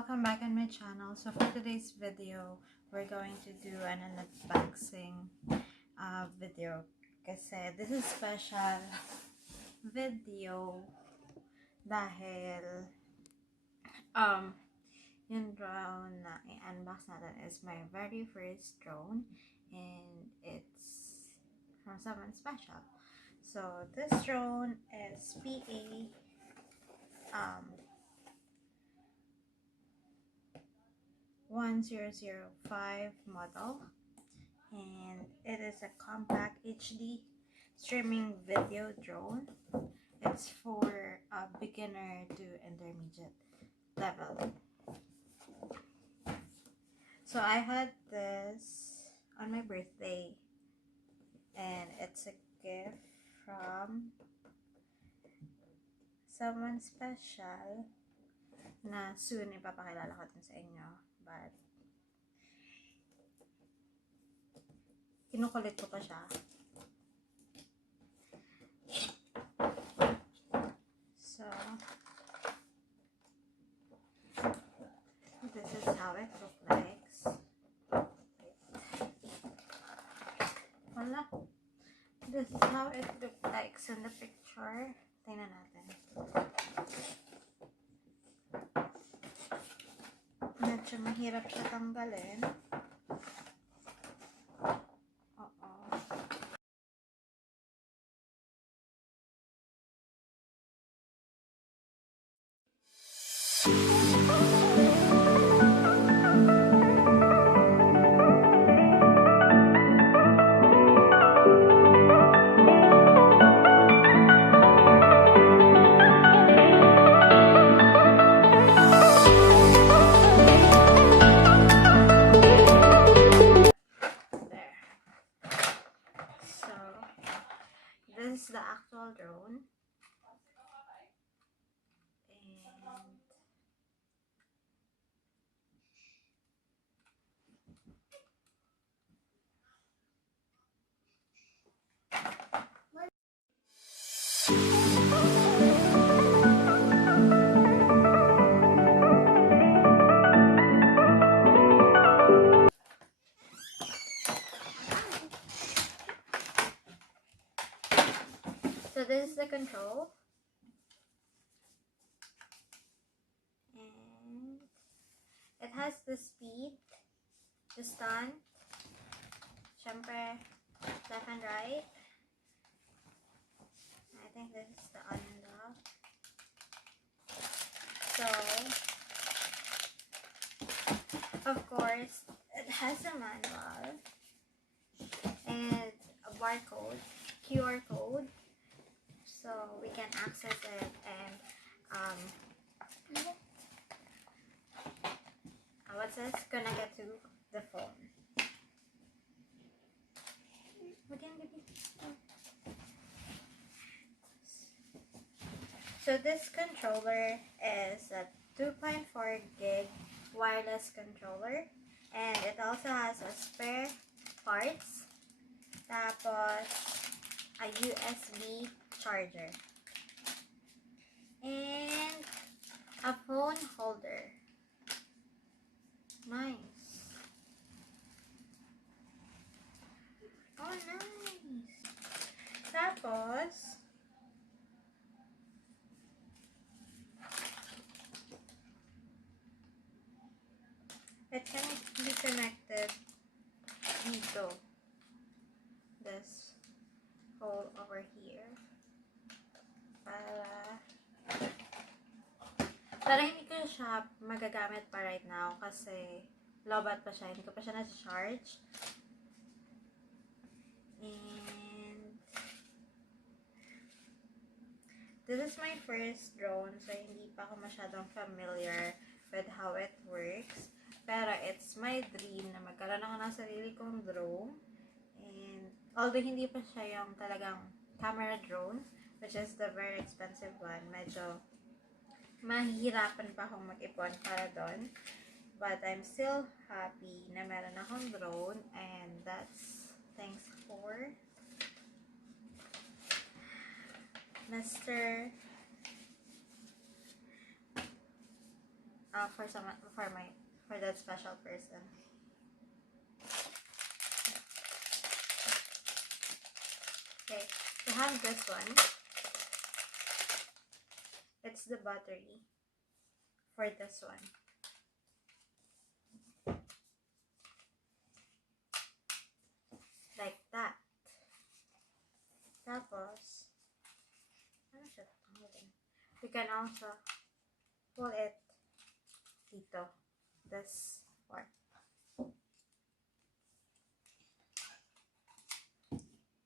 welcome back on my channel. So for today's video, we're going to do an unboxing video kasi this is special video dahil yung drone na i-unbox natin is my very first drone and it's from someone special. So this drone is PA-1005 model, and it is a compact HD streaming video drone. It's for a beginner to intermediate level. So I had this on my birthday, and it's a gift from someone special na soon ipapakilala ko din sa inyo, but kinukulit ko pa siya. So this is how it looks like. Wala. This is how it looks like in the picture. Tingnan natin. Medyo mahirap siya tanggalin. This is the actual drone, so this is the control, and it has the speed, the stand, syempre left and right. I think this is the on and off. So of course it has a manual and a barcode, QR code, so we can access it and what's this? Gonna get to the phone. So this controller is a 2.4 gig wireless controller, and it also has a spare parts, tapos a USB charger, and a phone holder. Nice. Oh, nice. Tapos it can be connected dito, this hole over here, para hindi ko siya magagamit pa right now kasi lobat pa siya, hindi ko pa siya na-charge. And this is my first drone, so hindi pa ako masyadong familiar with how it works. Pero it's my dream na magkaroon ako ng sarili kong drone. And although hindi pa siya yung talagang camera drone, which is the very expensive one, medyo mahihirapan pa akong mag-ipon para doon. But I'm still happy na meron akong drone, and that's thanks for Mr. for that special person. Okay, we have this one. It's the battery for this one. Like that. Tapos, ano siya? We can also pull it dito. This part.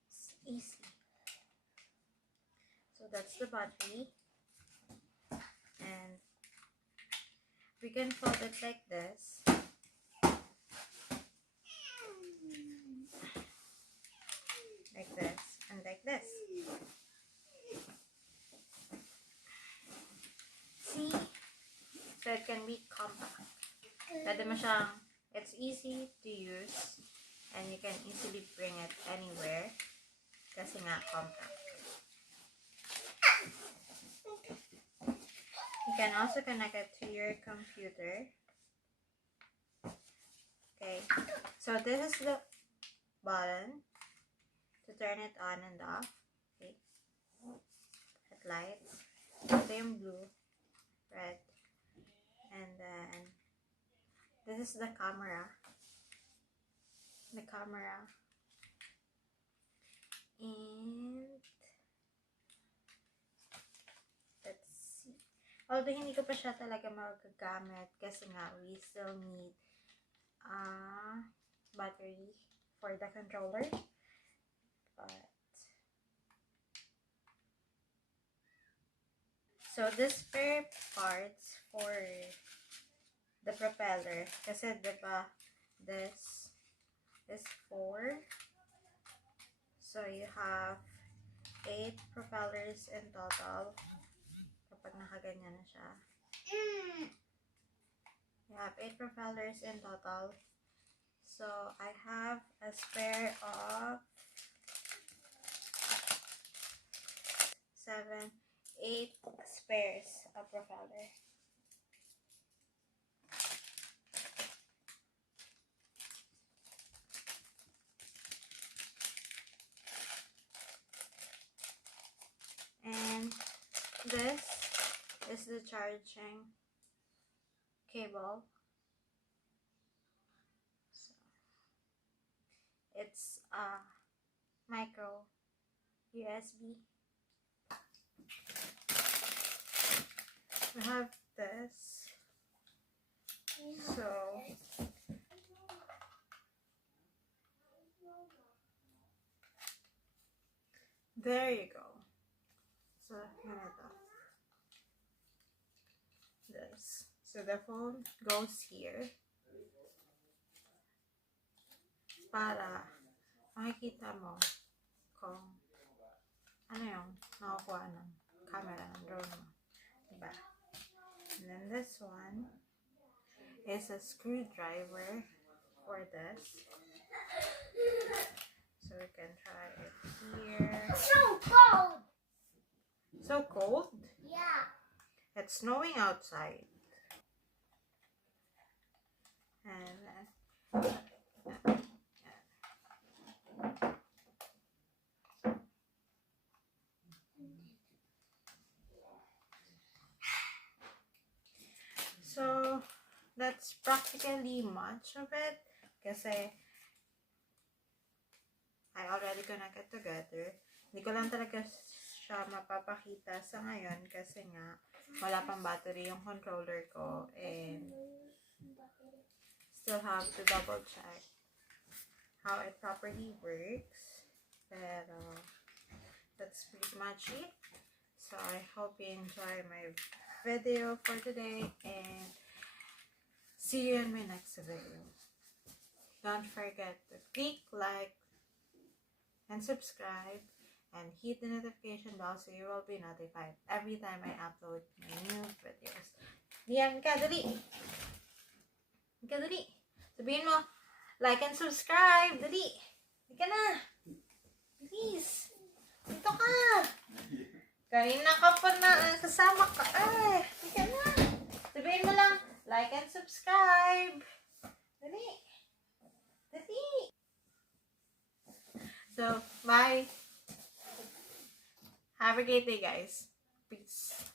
It's easy. So that's the battery. And we can fold it like this. Like this. And like this. See? So it can be compact. Pwede mo siyang, it's easy to use. And you can easily bring it anywhere. Kasi nga compact. You can also connect it to your computer. Okay. So this is the button to turn it on and off. Okay. Headlights. Ito yung blue, red, and then this is the camera. And let's see. Although hindi ko pa siya talaga magagamit kasi nga we still need battery for the controller. But so this spare parts for the propeller kasi diba this is 4, so you have 8 propellers in total kapag nakaganyan na siya. You have 8 propellers in total, so I have a spare of 8 spares of propeller. And this is the charging cable. So it's a micro USB. We have this. So there you go. So ganito. This. So the phone goes here para makikita mo kung ano yung nakukuha ng camera ng drone mo. Diba? And then this one is a screwdriver for this. So we can try it here. So cold! So cold? Yeah. It's snowing outside. And then so that's practically much of it kasi I already connected together. Hindi ko lang talaga siya mapapakita sa ngayon kasi nga wala pang battery yung controller ko and still have to double check how it properly works. Pero that's pretty much it. So I hope you enjoy my video for today and see you in my next video. Don't forget to click like and subscribe and hit the notification bell so you will be notified every time I upload my new videos. Diyan ka, dali! Ka, dali! Sabihin mo, like and subscribe! Dali! Di ka na! Please! Dito ka! Kanina ka pa na kasama ka. Di ka na! Sabihin mo lang, like and subscribe. Dali. Dali. So, bye. Have a great day, guys. Peace.